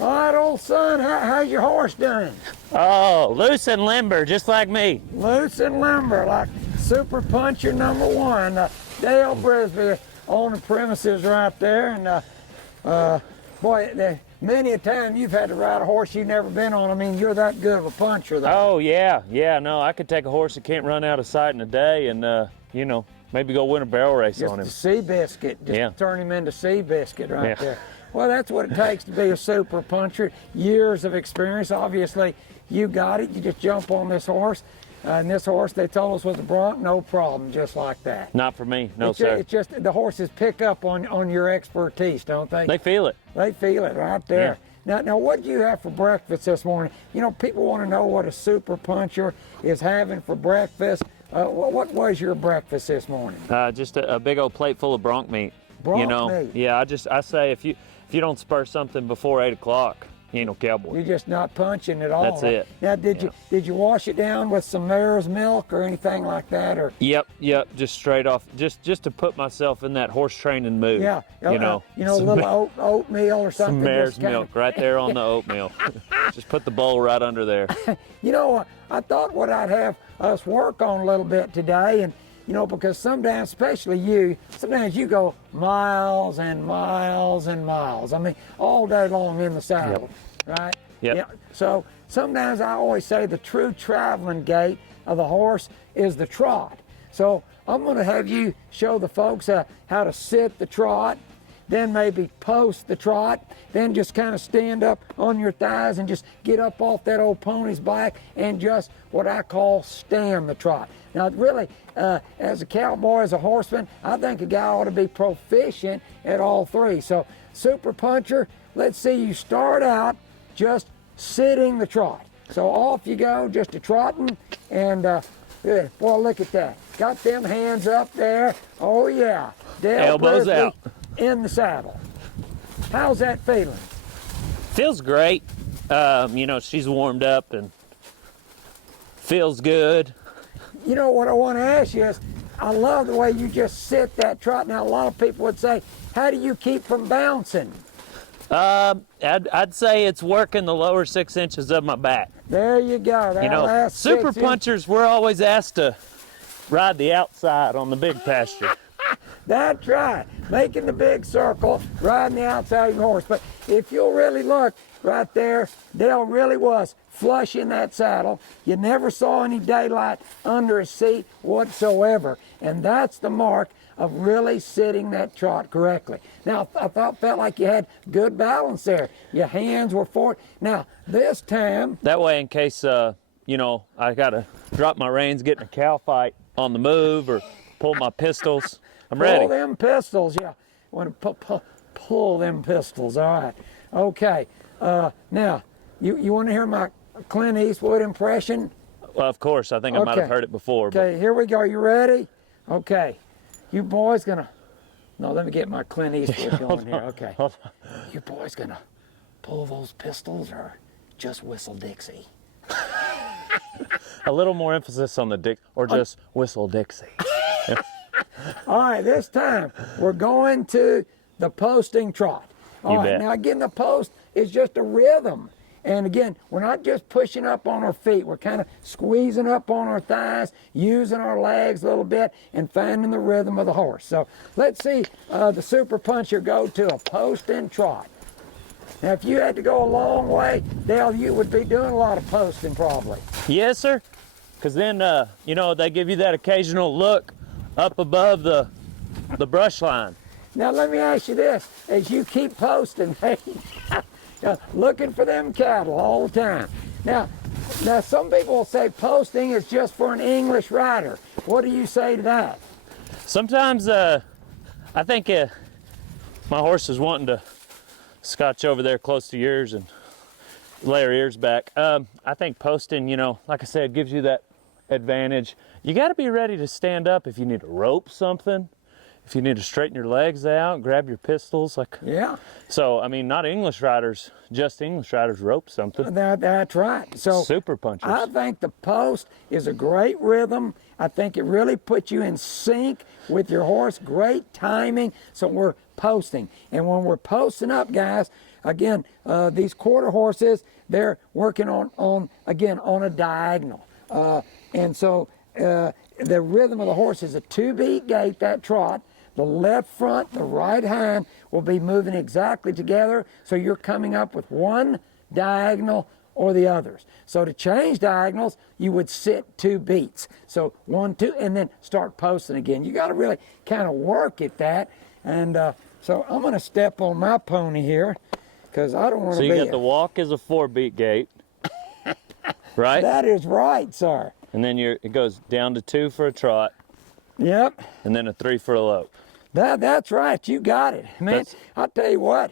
All right, old son, how's your horse doing? Oh, loose and limber, just like me. Loose and limber, like Super Puncher #1. Dale Brisby on the premises right there. And boy, many a time you've had to ride a horse you've never been on. I mean, you're that good of a puncher, though. Oh, yeah. No, I could take a horse that can't run out of sight in a day and, you know, maybe go win a barrel race on him. Just Seabiscuit, just turn him into Seabiscuit right there. Well, that's what it takes to be a super puncher. Years of experience. Obviously, you got it. You just jump on this horse. And this horse, they told us was a bronc, no problem, just like that. Not for me, no sir. It's just the horses pick up on your expertise, don't they? They feel it. They feel it right there. Now, what did you have for breakfast this morning? You know, people want to know what a super puncher is having for breakfast. What was your breakfast this morning? Just a big old plate full of bronc meat. Bronc meat? Yeah, I say if you don't spur something before 8 o'clock, you ain't no cowboy. You're just not punching at all. That's it. Now, did you wash it down with some mare's milk or anything like that, or? Yep. Just straight off, just to put myself in that horse training mood. Yeah. You know, a little oatmeal or something. Some mare's milk right there on the oatmeal. Just put the bowl right under there. You know, I thought what I'd have us work on a little bit today, and you know, because sometimes, especially you, sometimes you go miles and miles and miles. I mean, all day long in the saddle, right? Yep. Yeah. So sometimes I always say the true traveling gait of the horse is the trot. So I'm going to have you show the folks how to sit the trot, then maybe post the trot, then just kind of stand up on your thighs and just get up off that old pony's back and just what I call stand the trot. Now, really, as a cowboy, as a horseman, I think a guy ought to be proficient at all three. So, super puncher, let's see you start out just sitting the trot. So off you go, just a trotting, and good. Boy, look at that. Got them hands up there. Oh, yeah. Dale Elbows Brisby out. In the saddle. How's that feeling? Feels great. You know, she's warmed up and feels good. You know what I want to ask you is, I love the way you just sit that trot. Now, a lot of people would say, how do you keep from bouncing? I'd say it's working the lower 6 inches of my back. There you go. That you know, last super 6 inches. punchers, we're always asked to ride the outside on the big pasture. That's right. Making the big circle, riding the outside of your horse. But if you'll really look right there, Dale really was flush in that saddle. You never saw any daylight under his seat whatsoever. And that's the mark of really sitting that trot correctly. Now, I felt like you had good balance there. Your hands were forward. Now, this time... That way, in case, you know, I got to drop my reins, get in a cow fight on the move, or pull my pistols, I'm ready. Pull them pistols, yeah. Want to pull them pistols, all right. Okay, now, you want to hear my Clint Eastwood impression? Well, of course, I think I might have heard it before. Okay, here we go. You ready? Okay. You boys gonna... No, let me get my Clint Eastwood going here. Okay. You boys gonna pull those pistols or just whistle Dixie? A little more emphasis on the Dick, or just whistle Dixie. All right, this time we're going to the posting trot. All right, bet. now again, the post is just a rhythm. And again, we're not just pushing up on our feet. We're kind of squeezing up on our thighs, using our legs a little bit, and finding the rhythm of the horse. So let's see the super puncher go to a post and trot. Now, if you had to go a long way, Dale, you would be doing a lot of posting probably. Yes, sir. Because then, you know, they give you that occasional look up above the brush line. Now, let me ask you this. As you keep posting, looking for them cattle all the time. Now, some people will say posting is just for an English rider. What do you say to that? Sometimes I think my horse is wanting to scotch over there close to yours and lay her ears back. I think posting, you know, like I said, gives you that advantage. You got to be ready to stand up if you need to rope something. If you need to straighten your legs out, grab your pistols, like. Yeah. So, I mean, not English riders, just English riders rope something. That's right. So super punchers. I think the post is a great rhythm. I think it really puts you in sync with your horse. Great timing. So we're posting. And when we're posting up, guys, again, these quarter horses, they're working on a diagonal. And so the rhythm of the horse is a 2-beat gait, that trot. The left front, the right hind will be moving exactly together, so you're coming up with one diagonal or the others. So to change diagonals, you would sit 2 beats. So 1, 2, and then start posting again. You got to really kind of work at that. And so I'm going to step on my pony here, because I don't want to be. So you got the walk as a 4-beat gait, right? That is right, sir. And then it goes down to 2 for a trot. Yep. And then a 3 for a lope. That's right. You got it, man. I'll tell you what.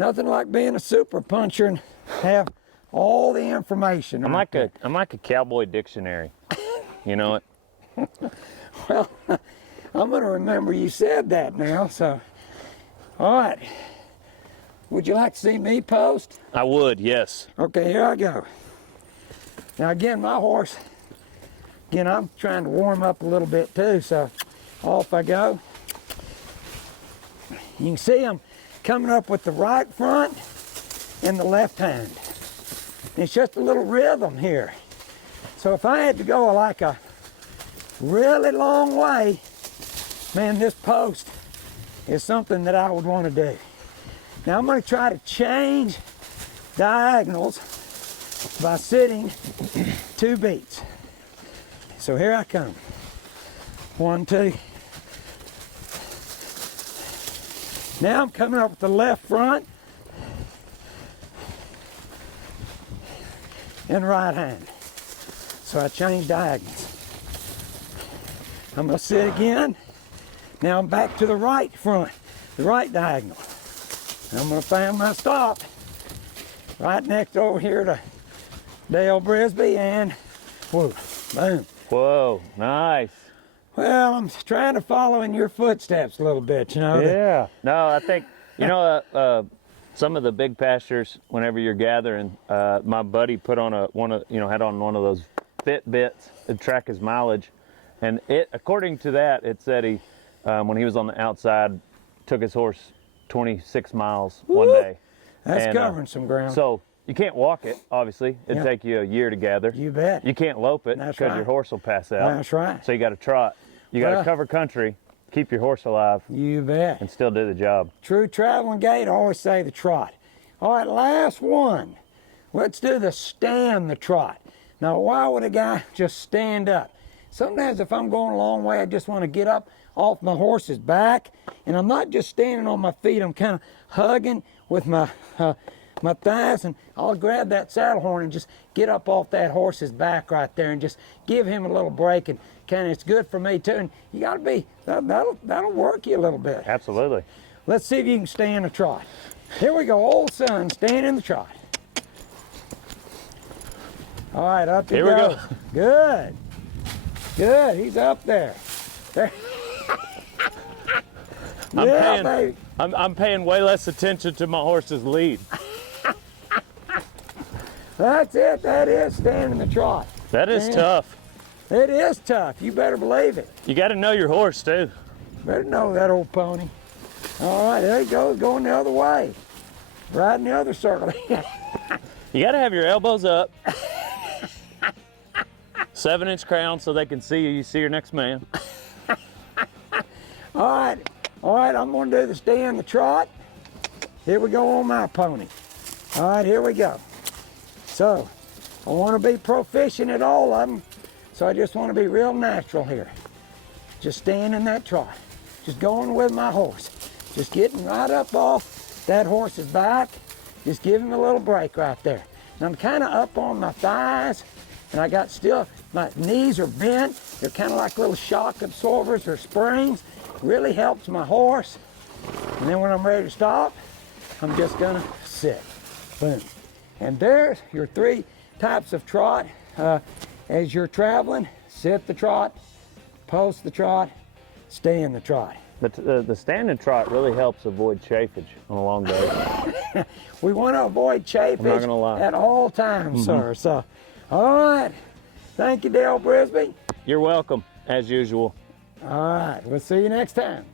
Nothing like being a super puncher and have all the information. I'm like a cowboy dictionary. You know it? Well, I'm going to remember you said that now. So, all right. Would you like to see me post? I would, yes. Okay, here I go. Now again, my horse. Again, I'm trying to warm up a little bit too. So, off I go. You can see I'm coming up with the right front and the left hand. It's just a little rhythm here. So if I had to go like a really long way, man, this post is something that I would want to do. Now I'm going to try to change diagonals by sitting 2 beats. So here I come. 1, 2. Now I'm coming up with the left front and right hand. So I change diagonals. I'm going to sit again. Now I'm back to the right front, the right diagonal. I'm going to find my stop right next over here to Dale Brisby, and whoa, boom. Whoa, nice. Well, I'm trying to follow in your footsteps a little bit, you know. Yeah. No, I think, you know, some of the big pastures, whenever you're gathering, my buddy put on had on one of those Fitbits to track his mileage. And according to that, it said he, when he was on the outside, took his horse 26 miles one day. That's covering some ground. So you can't walk it, obviously. It'd take you a year to gather. You bet. You can't lope it because your horse will pass out. That's right. So you got to trot. You got to cover country, keep your horse alive. You bet. And still do the job. True traveling gait, I always say the trot. All right, last one. Let's do the stand the trot. Now, why would a guy just stand up? Sometimes if I'm going a long way, I just want to get up off my horse's back, and I'm not just standing on my feet. I'm kind of hugging with my thighs, and I'll grab that saddle horn and just get up off that horse's back right there and just give him a little break, and kind of, it's good for me too. And you got to be, that'll work you a little bit. Absolutely. Let's see if you can stay in a trot. Here we go, old son, stand in the trot. All right, up you Here go. we go. Good. Good, he's up there. There. Baby. I'm paying way less attention to my horse's lead. That's it, that is standing the trot. That is tough. It is tough, you better believe it. You got to know your horse too. Better know that old pony. All right, there he goes, going the other way. Riding the other circle. You got to have your elbows up. 7-inch crown so they can see you. You see your next man. All right, I'm going to do the stand the trot. Here we go on my pony. All right, here we go. So, I want to be proficient at all of them, so I just want to be real natural here. Just staying in that trot. Just going with my horse. Just getting right up off that horse's back. Just give him a little break right there. And I'm kind of up on my thighs, and I got still, my knees are bent. They're kind of like little shock absorbers or springs. Really helps my horse. And then when I'm ready to stop, I'm just gonna sit. Boom. And there's your 3 types of trot. As you're traveling, sit the trot, post the trot, stay in the trot. But the standing trot really helps avoid chafage on a long day. We want to avoid chafage I'm not gonna lie. at all times, sir. So, all right. Thank you, Dale Brisby. You're welcome, as usual. All right. We'll see you next time.